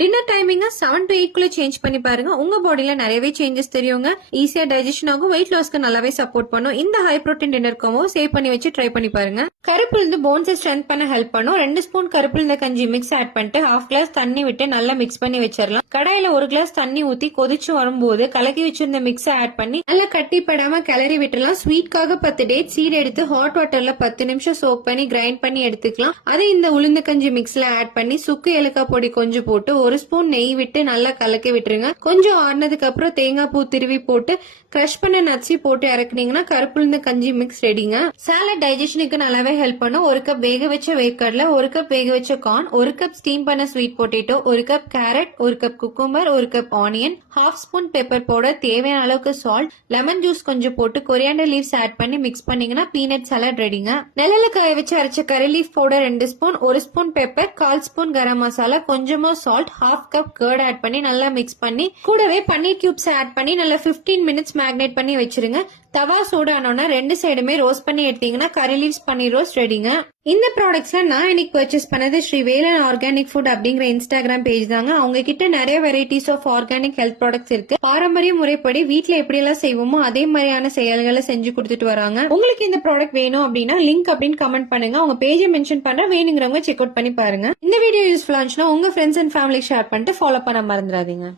Dinner டைமிங்க 7 to 8 குள்ள change பண்ணி பாருங்க. உங்க பாடியில நிறையவே சேஞ்சஸ் தெரியுங்க. ஈஸியா டைஜஷன் ஆகும், வெயிட் லாஸ்க்கு நல்லாவே சப்போர்ட் பண்ணும். இந்த high protein dinner combo save பண்ணி வச்சு ட்ரை பண்ணி பாருங்க. கருப்புளுந்து போன்ஸை ஸ்ட்ரென்த் பண்ண ஹெல்ப் பண்ணும். 2 ஸ்பூன் கருப்புளுந்த கஞ்சி மிக்ஸ் ஆட் பண்ணிட்டு 1/2 கிளாஸ் தண்ணி விட்டு நல்லா மிக்ஸ் பண்ணி வச்சிடலாம். கடாயில 1 கிளாஸ் தண்ணி ஊத்தி கொதிச்சு வரும்போது கலக்கி வச்சிருந்த மிக்ஸ் ஆட் பண்ணி நல்லா கட்டி படாம கிளறி விட்டுலாம். ஸ்வீட்காக 10 டேட் சீட் எடுத்து ஹாட் வாட்டர்ல 10 நிமிஷம் சோக் பண்ணி கிரைண்ட் பண்ணி எடுத்துக்கலாம். அதை இந்த உளுந்து கஞ்சி மிக்ஸ்ல ஆட் பண்ணி சுக்கு ஏலக்காய் பொடி கொஞ்சம் போட்டு 1 ஸ்பூன் நெய் விட்டு நல்லா கலக்கி விட்டுருங்க. கொஞ்சம் ஆடினதுக்கு அப்புறம் தேங்காய் பூ திருவி போட்டு கிரஷ் பண்ண நட்ஸி போட்டு இறக்குனீங்கன்னா கருப்புளுந்த கஞ்சி மிக்ஸ் ரெடிங்க. சாலட் டைஜஷனுக்கு நல்லாவே ஹெல்ப் பண்ணும். 1 கப் வேக வச்ச வேர்க்கடலை, 1 கப் வேக வச்ச கார்ன், 1 கப் ஸ்டீம் பண்ண sweet potato, 1 cup carrot, 1 cup cucumber, 1 cup onion, 1/2 spoon pepper powder, தேவையான அளவுக்கு சால்ட், லெமன் ஜூஸ் கொஞ்சம் போட்டு கொரியாண்டர் லீவ்ஸ் ஆட் பண்ணி மிக்ஸ் பண்ணீங்கன்னா பீனட் சாலட் ரெடிங்க. நிழல காய வச்சு அரைச்ச curry leaf powder 2 spoon, 1 spoon pepper, 1/4 spoon garam masala, கொஞ்சமா சால்ட், 1/2 கப் கர்ட் ஆட் பண்ணி நல்லா மிக்ஸ் பண்ணி கூடவே பன்னீர் கியூப்ஸ் ஆட் பண்ணி நல்லா 15 மினிட்ஸ் மேக்னேட் பண்ணி வச்சிருங்க. தவா சூடானோன்னா 2 சைடுமே ரோஸ்ட் பண்ணி எடுத்தீங்கன்னா கரி லீவ்ஸ் பன்னீர் ரோஸ்ட் ரெடிங்க. இந்த ப்ராடக்ட்ஸ்ல நான் இன்னைக்கு பர்ச்சேஸ் பண்ணது ஸ்ரீ வேலன் ஆர்கானிக் ஃபுட் அப்படிங்கிற இன்ஸ்டாகிராம் பேஜ் தாங்க. அவங்க கிட்ட நிறைய varieties of organic health products இருக்கு. பாரம்பரிய முறைப்படி வீட்ல எப்படி எல்லாம் செய்வோமோ அதே மாதிரியான செயல்களை செஞ்சு கொடுத்துட்டு வராங்க. உங்களுக்கு இந்த ப்ராடக்ட் வேணும் அப்படின்னா லிங்க் அப்படின்னு கமெண்ட் பண்ணுங்க. அவங்க பேஜை மென்ஷன் பண்ற, வேணுங்கிறவங்க செக் அவுட் பண்ணி பாருங்க. இந்த வீடியோ யூஸ்ஃபுல்லா இருந்துச்சுன்னா உங்க ஃப்ரெண்ட்ஸ் அண்ட் ஃபேமிலி ஷேர் பண்ணிட்டு ஃபாலோ பண்ண மறந்துடாதீங்க.